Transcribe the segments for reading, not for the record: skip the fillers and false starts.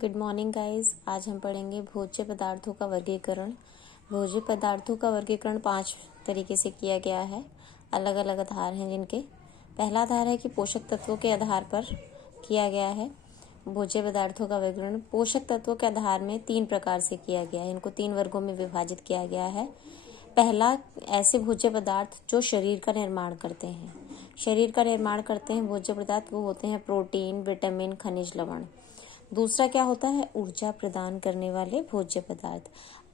Good morning guys. आज हम पढ़ेंगे भोज्य पदार्थों का वर्गीकरण। भोज्य पदार्थों का वर्गीकरण 5 तरीके से किया गया है। अलग अलग आधार हैं जिनके। पहला आधार है कि पोषक तत्वों के आधार पर किया गया है। भोज्य पदार्थों का वर्गीकरण पोषक तत्वों के आधार में 3 प्रकार से किया गया है। इनको 3 वर्गों में विभाजित किया गया है। पहला, ऐसे भोज्य पदार्थ जो शरीर का निर्माण करते हैं। शरीर का निर्माण करते हैं भोज्य पदार्थ, वो होते हैं प्रोटीन, विटामिन, खनिज, लवण। दूसरा क्या होता है? ऊर्जा प्रदान करने वाले भोज्य पदार्थ।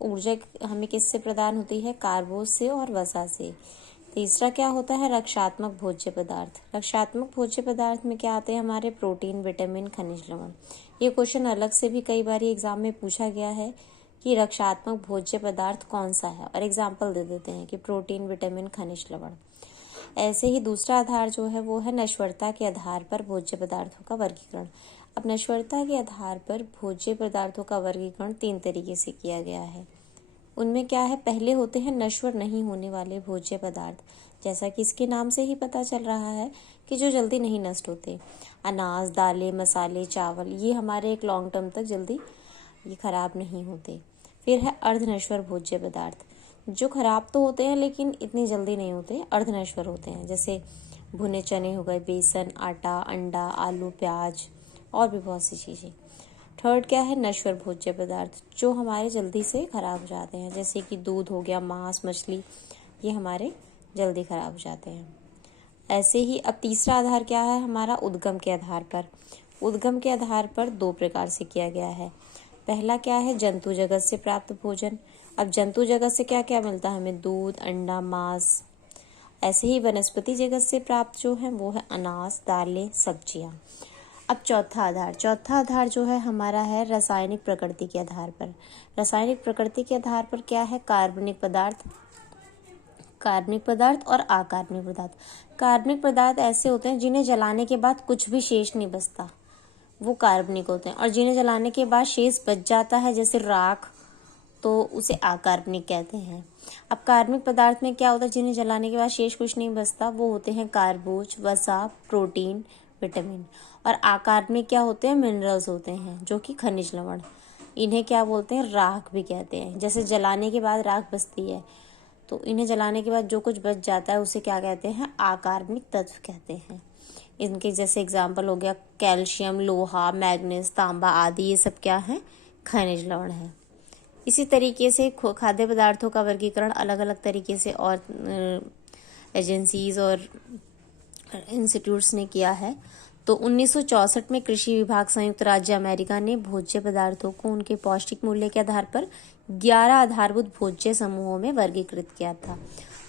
ऊर्जा हमें किससे प्रदान होती है? कार्बोज से और वसा से। तीसरा क्या होता है? रक्षात्मक भोज्य पदार्थ। रक्षात्मक भोज्य पदार्थ में क्या आते हैं? हमारे प्रोटीन, विटामिन, खनिज, लवण। ये क्वेश्चन अलग से भी कई बार एग्जाम में पूछा गया है कि रक्षात्मक भोज्य पदार्थ कौन सा है, और एग्जाम्पल दे देते हैं कि प्रोटीन, विटामिन, खनिज, लवण। ऐसे ही दूसरा आधार जो है वो है नश्वरता के आधार पर भोज्य पदार्थों का वर्गीकरण। अब नश्वरता के आधार पर भोज्य पदार्थों का वर्गीकरण 3 तरीके से किया गया है। उनमें क्या है? पहले होते हैं नश्वर नहीं होने वाले भोज्य पदार्थ, जैसा कि इसके नाम से ही पता चल रहा है कि जो जल्दी नहीं नष्ट होते। अनाज, दालें, मसाले, चावल, ये हमारे एक लॉन्ग टर्म तक जल्दी ये खराब नहीं होते। फिर है अर्धनश्वर भोज्य पदार्थ, जो खराब तो होते हैं लेकिन इतनी जल्दी नहीं होते, अर्धनश्वर होते हैं। जैसे भुने चने हो गए, बेसन, आटा, अंडा, आलू, प्याज और भी बहुत सी चीज़ें। थर्ड क्या है? नश्वर भोज्य पदार्थ, जो हमारे जल्दी से खराब हो जाते हैं, जैसे कि दूध हो गया, मांस, मछली, ये हमारे जल्दी खराब हो जाते हैं। ऐसे ही अब तीसरा आधार क्या है हमारा? उद्गम के आधार पर। उद्गम के आधार पर 2 प्रकार से किया गया है। पहला क्या है? जंतु जगत से प्राप्त भोजन। अब जंतु जगत से क्या क्या मिलता है हमें? दूध, अंडा, मांस। ऐसे ही वनस्पति जगत से प्राप्त जो है वो है अनाज, दालें, सब्जियां। अब चौथा आधार जो है हमारा है रासायनिक प्रकृति के आधार पर। रासायनिक प्रकृति के आधार पर क्या है? कार्बनिक पदार्थ और अकार्बनिक पदार्थ। कार्बनिक पदार्थ ऐसे होते हैं जिन्हें जलाने के बाद कुछ भी शेष नहीं बचता, वो कार्बनिक होते हैं। और जिन्हें जलाने के बाद शेष बच जाता है, जैसे राख, तो उसे अकार्बनिक कहते हैं। अब कार्बनिक पदार्थ में क्या होता है? जिन्हें जलाने के बाद शेष कुछ नहीं बचता, वो होते हैं कार्बोज, वसा, प्रोटीन, विटामिन। और अकार्बनिक क्या होते हैं? मिनरल्स होते हैं, जो कि खनिज, लवण। इन्हें क्या बोलते हैं? राख भी कहते हैं। जैसे जलाने के बाद राख बचती है, तो इन्हें जलाने के बाद जो कुछ बच जाता है उसे क्या कहते हैं? अकार्बनिक तत्व कहते हैं। इनके जैसे एग्जाम्पल हो गया कैल्शियम, लोहा, मैग्नीज, तांबा आदि, ये सब क्या है? खनिज, लवण है। इसी तरीके से खाद्य पदार्थों का वर्गीकरण अलग अलग तरीके से और एजेंसीज और इंस्टीट्यूट्स ने किया है। तो 1964 में कृषि विभाग संयुक्त राज्य अमेरिका ने भोज्य पदार्थों को उनके पौष्टिक मूल्य के आधार पर 11 आधारभूत भोज्य समूहों में वर्गीकृत किया था।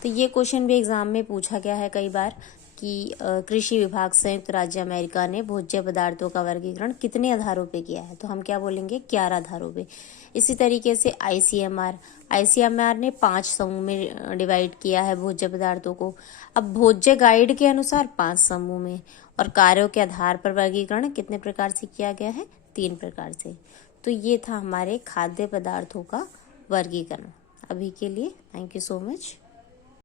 तो ये क्वेश्चन भी एग्जाम में पूछा गया है कई बार कि कृषि विभाग संयुक्त राज्य अमेरिका ने भोज्य पदार्थों का वर्गीकरण कितने आधारों पे किया है? तो हम क्या बोलेंगे? 11 आधारों पे। इसी तरीके से आईसीएमआर ने 5 समूह में डिवाइड किया है भोज्य पदार्थों को। अब भोज्य गाइड के अनुसार 5 समूह में, और कार्यों के आधार पर वर्गीकरण कितने प्रकार से किया गया है? 3 प्रकार से। तो ये था हमारे खाद्य पदार्थों का वर्गीकरण। अभी के लिए थैंक यू सो मच।